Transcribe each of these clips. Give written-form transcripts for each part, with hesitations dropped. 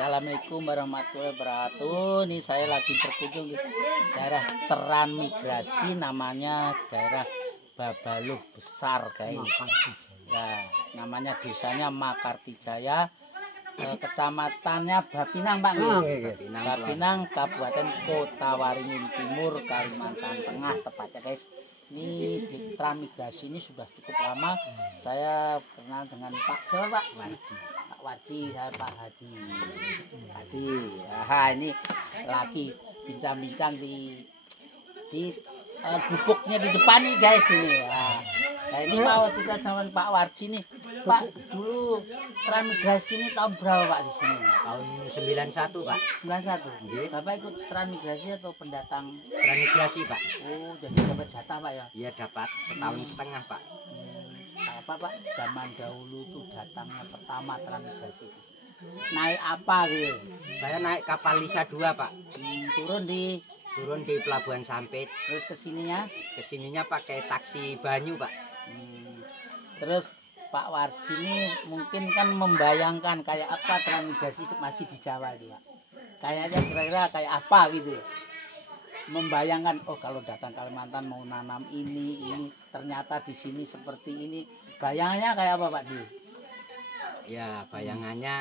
Assalamualaikum warahmatullahi wabarakatuh. Ini saya lagi berkunjung di daerah transmigrasi, namanya daerah Babaluh Besar, guys. Ya, namanya desanya Makartijaya, kecamatannya Bapinang, Pak. Bapinang, Kabupaten Kota Waringin Timur, Kalimantan Tengah, tepatnya, guys. Ini di transmigrasi ini sudah cukup lama. Saya kenal dengan Pak siapa, Pak? Pak Warji, saya Pak Hadi. Nah, ini lagi bincang-bincang di gubuknya di depan nih, guys, ini. Nah, ini mau kita sama Pak Warji nih. Pak, dulu transmigrasi ini tahun berapa, Pak, di sini? Tahun 91, Pak. 91. Nggih. Bapak ikut transmigrasi atau pendatang? Transmigrasi, Pak. Oh, jadi dapat jatah, Pak, ya? Iya, dapat setahun setengah, Pak. Apa, Pak, zaman dahulu tuh datangnya pertama transmigrasi naik apa gitu? Saya naik kapal Lisa 2, Pak. Turun di Pelabuhan Sampit. terus kesininya? Kesininya pakai taksi Banyu, Pak. Terus Pak Warji ini mungkin kan membayangkan kayak apa transmigrasi masih di Jawa itu, Pak. Kayaknya kira-kira kayak apa gitu. Membayangkan, oh kalau datang Kalimantan mau nanam ini ternyata di sini seperti ini. Bayangannya kayak apa, Pak dulu? Ya, bayangannya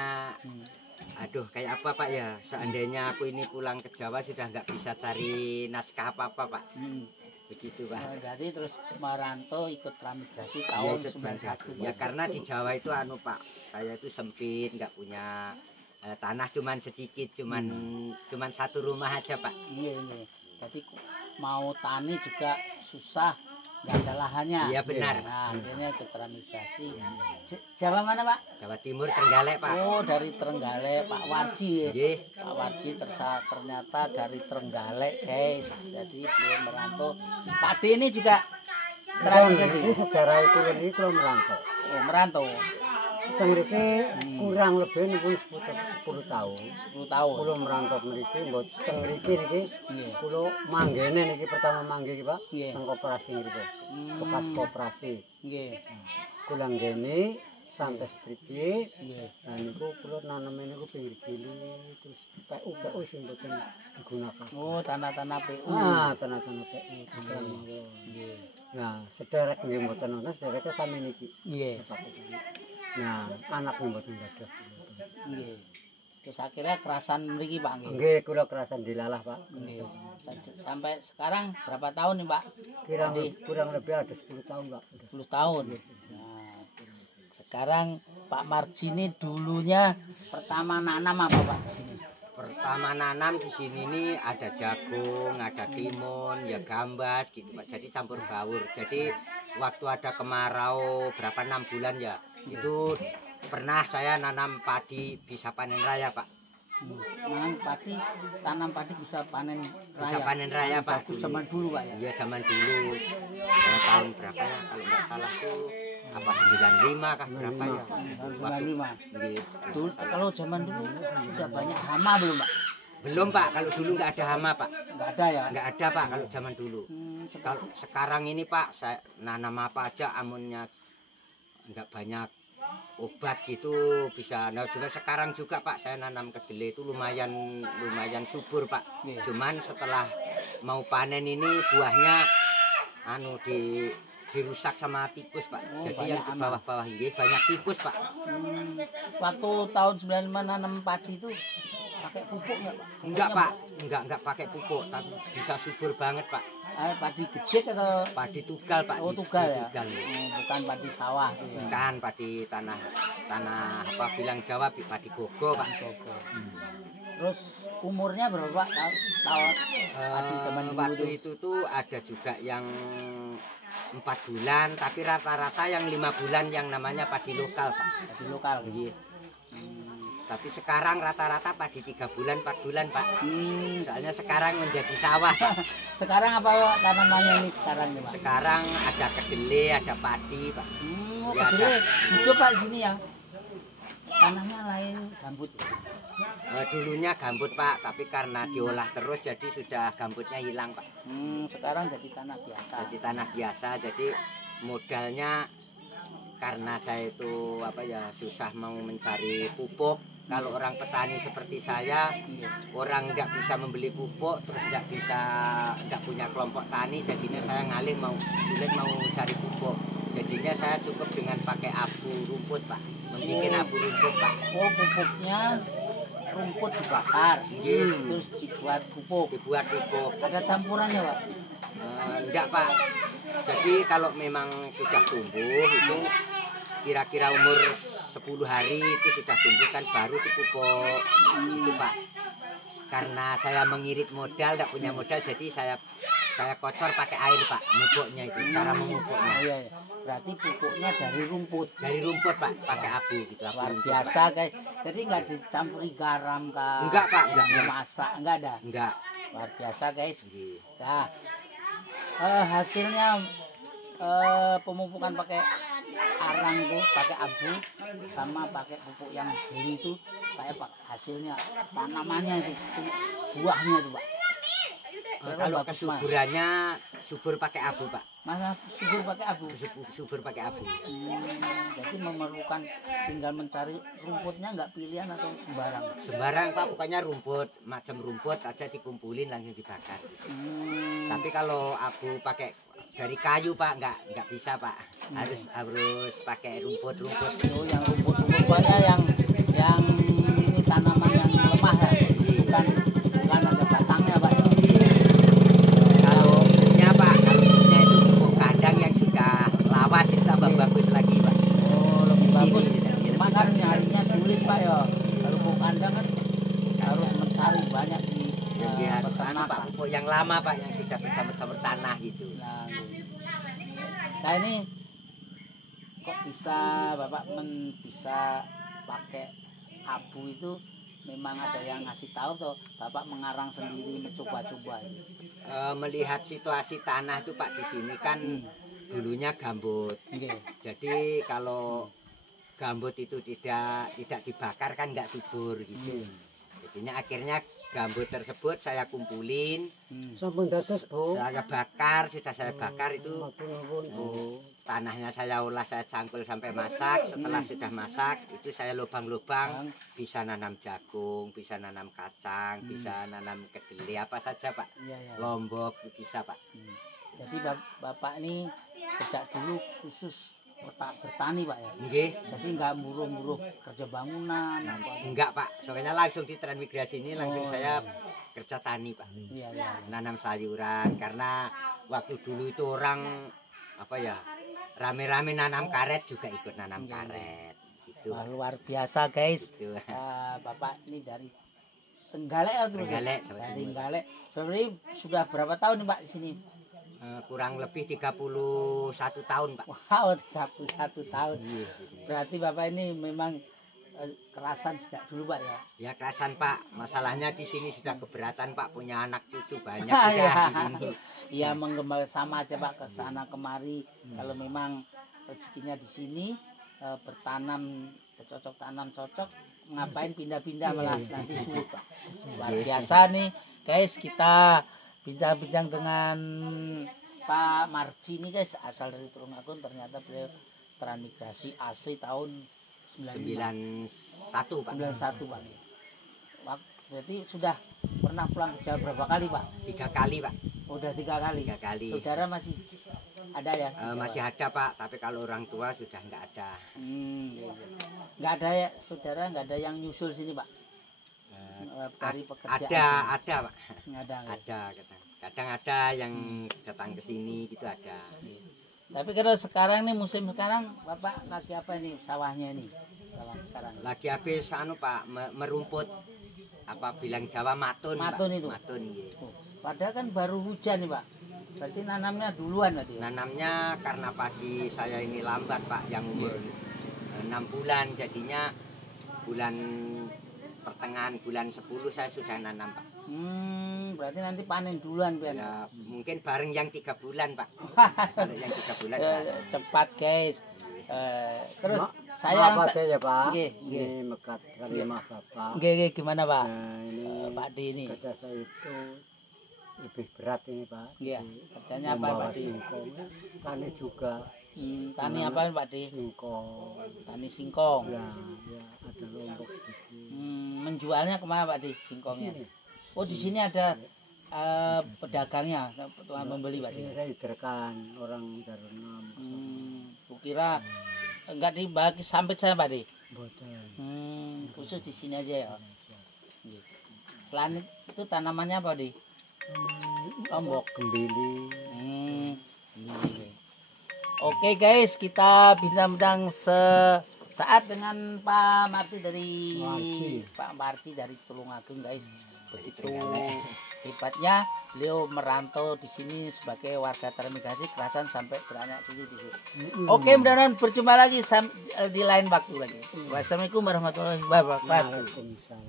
aduh, kayak apa, Pak, ya? Seandainya aku ini pulang ke Jawa sudah nggak bisa cari naskah apa-apa, Pak. Begitu, Pak. Jadi terus merantau ikut transmigrasi Ya, tahun itu 91. ya, karena di Jawa itu Pak, saya itu sempit, nggak punya tanah, cuman sedikit, cuman satu rumah aja, Pak. Iya. Jadi mau tani juga susah, nggak ada lahannya. Iya, benar. Nah, akhirnya ikut transmigrasi. Jawa mana, Pak? Jawa Timur, Trenggalek, Pak. Oh, dari Trenggalek, Pak Warji. Nggih. Pak Warji ternyata dari Trenggalek, guys. Jadi beliau merantau. Pak D ini juga transmigrasi. Ini sejarah itu ini kalau merantau. Oh, merantau. Kita mriki kurang lebih niku 10 tahun. 10 tahun. Kulo merantau mriki, mboten mriki niki. Kulo manggene niki pertama mangge iki, Pak. Nggih. Nang koperasi ngriko. Bekas koperasi. Nggih. Kula nggene sampai sepriki. Nggih. Nah niku kulo naneme niku pinggir gili terus PU sing mboten digunakan. Oh, tanah-tanah PU. Ah, tanah-tanah PU. Nggih. Nah, sederek nggih mboten wonten, sedereke sami niki. Nggih. Nah, anaknya mboten gadah. Nggih. Terus akhirnya kerasan mriki, Pak, nggih. Nggih, kula kerasan dilalah, Pak. Nggih. Sampai sekarang berapa tahun nih, Pak? Kurang lebih ada 10 tahun, Pak. 10 tahun. Nah, sekarang Pak Marji ini dulunya pertama nanam apa, Pak, di sini? Pertama nanam di sini nih ada jagung, ada timun, ya gambas gitu, Pak. Jadi campur baur. Jadi waktu ada kemarau berapa 6 bulan ya, itu pernah saya nanam padi bisa panen raya, Pak. Tanam padi bisa panen raya. Bisa panen raya, Pak. Bagus zaman dulu, Pak, ya. Iya, zaman dulu. Tahun berapa ya? Kalau nggak salah tuh apa 95 kah berapa ya? Tahun 95. Nggih. Dulu, kalau zaman dulu sudah banyak hama belum, Pak? Belum, Pak. Kalau dulu nggak ada hama, Pak. Nggak ada ya? Nggak ada, Pak, kalau zaman dulu. Kalau sekarang ini, Pak, saya nanam apa aja amunnya nggak banyak obat gitu bisa. Nah, juga sekarang juga, Pak, saya nanam kedelai itu lumayan subur, Pak. Cuman setelah mau panen ini buahnya dirusak sama tikus, Pak. Jadi yang di bawah-bawah ini banyak tikus, Pak. Waktu tahun 95 nanam padi itu pakai pupuk nggak, Pak? Enggak, Pak. Enggak pakai pupuk, tapi bisa subur banget, Pak. Padi gejek atau padi tugal, Pak? Oh, tugal ya. Tugal. Bukan padi sawah gitu. Bukan padi tanah apa bilang Jawa, padi gogo, Pak. Terus umurnya berapa, Pak? Tahun padi zaman dulu waktu itu tuh ada juga yang 4 bulan, tapi rata-rata yang 5 bulan yang namanya padi lokal, Pak. Padi lokal. Iya. Tapi sekarang rata-rata padi 3 bulan, 4 bulan, Pak. Soalnya sekarang menjadi sawah, Pak. Sekarang apa, Pak, tanamannya ini sekarang, Pak? Sekarang ada kedelai, ada padi, Pak. Ya, kedelai hidup, Pak, sini ya. Tanahnya lain gambut. Dulunya gambut, Pak, tapi karena diolah terus jadi sudah gambutnya hilang, Pak. Sekarang jadi tanah biasa. Jadi tanah biasa, jadi modalnya karena saya itu susah mau mencari pupuk. Kalau orang petani seperti saya, orang nggak bisa membeli pupuk, terus nggak punya kelompok tani, jadinya saya ngalih sulit mau cari pupuk. Jadinya saya cukup dengan pakai abu rumput, Pak. Membuat abu rumput, Pak. Oh, pupuknya rumput dibakar, terus dibuat pupuk. Dibuat pupuk. Ada campurannya, Pak? Enggak, Pak. Jadi kalau memang sudah tumbuh itu kira-kira umur 10 hari itu sudah tumbuh kan baru dipupuk itu, Pak. Karena saya mengirit modal, tidak punya modal, jadi saya kocor pakai air, Pak. Mupuknya itu cara memupuknya. Iya, iya. Berarti pupuknya dari rumput. Dari rumput, Pak, pakai abu gitu. Luar biasa, guys. Jadi nggak dicampuri garam kah? Enggak, Pak, enggak. Masak, enggak ada. Enggak. Luar biasa, guys. Nggih. Nah, hasilnya pemupukan pakai arang tuh, pakai abu sama pakai pupuk yang beli itu, kayak Pak, hasilnya tanamannya itu, buahnya itu, Pak. Kalau kesuburannya subur pakai abu, Pak. Masa subur pakai abu? Subur pakai abu. Jadi memerlukan tinggal mencari rumputnya, nggak pilihan atau sembarang? Sembarang, Pak, pokoknya rumput, macam rumput aja dikumpulin langsung dibakar. Tapi kalau abu pakai dari kayu, Pak, nggak bisa, Pak. Harus pakai rumput-rumput. Oh, yang rumput-rumput banyak yang ini tanaman yang lemah ya, bukan ada batangnya, Pak. Kalau punya, Pak, kalau punya itu pupuk kandang yang sudah lawas itu tambah bagus lagi, Pak. Oh, lebih bagus. Di sini, Cuma kan nyarinya sulit, Pak ya. Kalau pupuk kandang kan harus mencari banyak di peternak, Pak, pupuk yang lama, Pak, yang sudah bercampur-campur tanah gitu. Nah ini kok bisa Bapak bisa pakai abu itu, memang ada yang ngasih tahu tuh Bapak mengarang sendiri, mencoba-coba? Melihat situasi tanah itu, Pak, di sini kan dulunya gambut. Jadi kalau gambut itu tidak dibakar kan nggak subur gitu. Jadinya akhirnya gambut tersebut saya kumpulin, saya bakar, sudah saya bakar itu, tanahnya saya olah, saya cangkul sampai masak. Setelah sudah masak itu saya lubang-lubang, bisa nanam jagung, bisa nanam kacang, bisa nanam kedelai, apa saja, Pak. Lombok bisa, Pak. Jadi Bapak ini sejak dulu khusus bertani, Pak ya? Nggih. Jadi nggak buruh-buruh kerja bangunan apa? Enggak, Pak. Soalnya langsung di transmigrasi ini langsung saya kerja tani, Pak. Iya. Nanam sayuran, karena waktu dulu itu orang rame-rame nanam karet, juga ikut nanam karet. Gitu. Wah, luar biasa, guys. Gitu. Bapak ini dari Trenggalek ya? Trenggalek, dari Trenggalek. Sebenarnya sudah berapa tahun nih, Pak, di sini? Kurang lebih 31 tahun, Pak. Wow, 31 tahun. Berarti Bapak ini memang kerasan sejak dulu, Pak ya? Ya kerasan, Pak. Masalahnya di sini sudah keberatan, Pak, punya anak cucu banyak juga di sini. Iya, menggembala sama aja, Pak, ke sana kemari. Kalau memang rezekinya di sini bertanam cocok, tanam cocok, ngapain pindah-pindah malah nanti sulit, Pak. Luar biasa nih, guys, kita bincang-bincang dengan Pak Marji ini, guys, asal dari Tulungagung. Ternyata beliau transmigrasi asli tahun 91, Pak. 91, Pak. Berarti sudah pernah pulang ke Jawa berapa kali, Pak? 3 kali, Pak. Udah 3 kali. 3 kali. Saudara masih ada ya? Masih ada, Pak, tapi kalau orang tua sudah nggak ada. Nggak ada ya, saudara, nggak ada yang nyusul sini, Pak? Dari pekerjaan. Ada, Pak. Ada. Kadang ada yang datang ke sini gitu, ada. Tapi kalau sekarang nih, musim sekarang, Bapak lagi apa ini sawahnya ini? Sawah sekarang. Lagi habis Pak, merumput, apa bilang Jawa matun. Matun, Pak. Itu. Matun, gitu. Padahal kan baru hujan nih, Pak. Berarti nanamnya duluan berarti ya? Nanamnya karena padi saya ini lambat, Pak, yang umur 6 bulan, jadinya bulan pertengahan bulan 10 saya sudah nanam, Pak. Berarti nanti panen duluan, Pak. Ya, mungkin bareng yang 3 bulan, Pak. Kalau yang 3 bulan. Cepat, guys. Terus saya apa ya, Pak? Ini mekat kalimah Bapak. Gimana, Pak? Nah, ini Pak Di ini. kerja saya itu lebih berat ini, Pak. Iya. Kerjanya apa, Pak Di? Tani juga Tani apa Pak De? singkong. Tani singkong. Ya, ya ada lombok di sini. Menjualnya kemana Pak De singkongnya? Sini. Oh di sini ada pedagangnya, tuan pembeli Pak De. Ini saya hidrkan orang Darunam. Kukira enggak dibagi sampai saya Pak De. Boten. Khusus di sini aja ya. Selain itu tanamannya apa De? Lombok. Gembili. Oke guys, kita bincang-bincang sesaat dengan Pak Marti dari Pak Marti dari Tulungagung guys. Begitu hebatnya beliau merantau di sini sebagai warga transmigrasi Kerasan sampai beranak cucu di sini. Oke, mudah-mudahan berjumpa lagi di lain waktu lagi. Wassalamualaikum warahmatullahi wabarakatuh. Waalaikumsalam.